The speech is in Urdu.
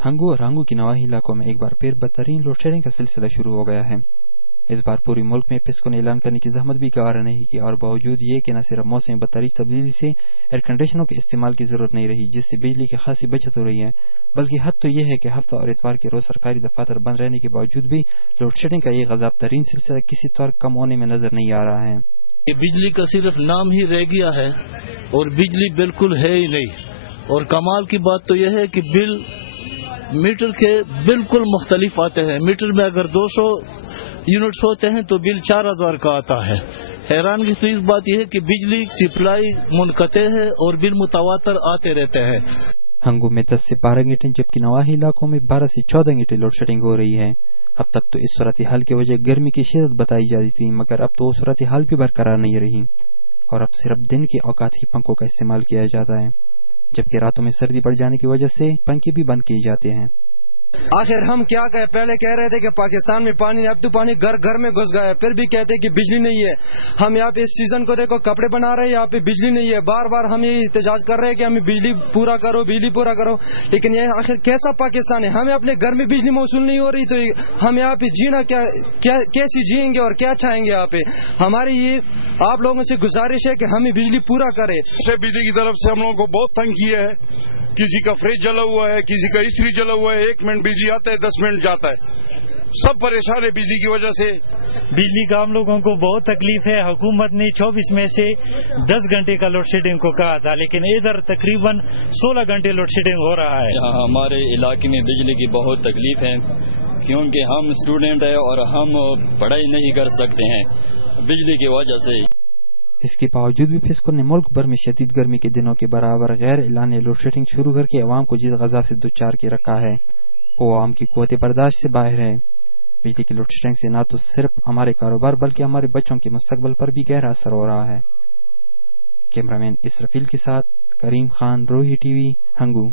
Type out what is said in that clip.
ہنگو اور ہنگو کی نواحی علاقوں میں ایک بار پھر بدترین لوڈ شیڈنگ کا سلسلہ شروع ہو گیا ہے۔ اس بار پوری ملک میں پسکو نے اعلان کرنے کی زحمت بھی گوارا نہیں کی، اور باوجود یہ کہ نہ صرف موسم بدترین تبدیلی سے ایئر کنڈیشنروں کے استعمال کی ضرورت نہیں رہی جس سے بجلی کی خاصی بچت ہو رہی ہے، بلکہ حد تو یہ ہے کہ ہفتہ اور اتوار کے روز سرکاری دفاتر بند رہنے کے باوجود بھی لوڈ شیڈنگ کا یہ غضب ترین سلسلہ کسی طور کم ہونے میں نظر نہیں آ رہا ہے۔ یہ بجلی کا صرف نام ہی رہ گیا ہے اور بجلی بالکل ہے ہی نہیں، اور کمال کی بات تو یہ ہے کہ بل میٹر کے بالکل مختلف آتے ہیں۔ میٹر میں اگر 200 یونٹس ہوتے ہیں تو بل 4000 کا آتا ہے۔ حیرانگی تو اس بات یہ ہے کہ بجلی سپلائی منقطع ہے اور بل متواتر آتے رہتے ہیں۔ ہنگو میں 10 سے 12 گھنٹے جبکہ نواحی علاقوں میں 12 سے 14 گھنٹے لوڈ شیڈنگ ہو رہی ہے۔ اب تک تو اس صورتحال کی وجہ گرمی کی شدت بتائی جاتی تھی، مگر اب تو وہ صورتحال بھی برقرار نہیں رہی اور اب صرف دن کے اوقات ہی پنکھوں کا استعمال کیا جاتا ہے، جبکہ راتوں میں سردی بڑھ جانے کی وجہ سے پنکھے بھی بند کیے جاتے ہیں۔ آخر ہم کیا کہیں، پہلے کہہ رہے تھے کہ پاکستان میں پانی، اب تو پانی گھر گھر میں گھس گیا ہے، پھر بھی کہتے کہ بجلی نہیں ہے۔ ہم یہاں پہ اس سیزن کو دیکھو کپڑے بنا رہے ہیں، یہاں پہ بجلی نہیں ہے، بار بار ہم یہ احتجاج کر رہے ہیں کہ ہمیں بجلی پورا کرو، بجلی پورا کرو، لیکن یہ آخر کیسا پاکستان ہے؟ ہمیں اپنے گھر میں بجلی موصول نہیں ہو رہی تو ہم یہاں پہ جینا کیسی جئیں گے اور کیا چاہیں گے؟ یہاں پہ ہماری یہ آپ لوگوں سے گزارش ہے کہ ہمیں بجلی پورا کرے۔ بجلی کی طرف سے ہم لوگوں کو بہت تنگ کیا ہے، کسی کا فریج جلا ہوا ہے، کسی کا استری جلا ہوا ہے، 1 منٹ بجلی آتا ہے 10 منٹ جاتا ہے، سب پریشان ہے بجلی کی وجہ سے۔ بجلی کا ہم لوگوں کو بہت تکلیف ہے۔ حکومت نے 24 میں سے 10 گھنٹے کا لوڈ شیڈنگ کو کہا تھا، لیکن ادھر تقریباً 16 گھنٹے لوڈ شیڈنگ ہو رہا ہے۔ یہاں ہمارے علاقے میں بجلی کی بہت تکلیف ہے کیونکہ ہم اسٹوڈنٹ ہیں اور ہم پڑھائی نہیں کر سکتے ہیں بجلی کی وجہ سے۔ اس کے باوجود بھی پسکو نے ملک بھر میں شدید گرمی کے دنوں کے برابر غیر اعلانیہ لوڈ شیڈنگ شروع کر کے عوام کو جس غضب سے دوچار کے رکھا ہے وہ عوام کی قوت برداشت سے باہر ہے۔ بجلی کی لوڈ شیڈنگ سے نہ تو صرف ہمارے کاروبار بلکہ ہمارے بچوں کے مستقبل پر بھی گہرا اثر ہو رہا ہے۔ کیمرہ مین اسرافیل کے ساتھ کریم خان، روہی ٹی وی، ہنگو۔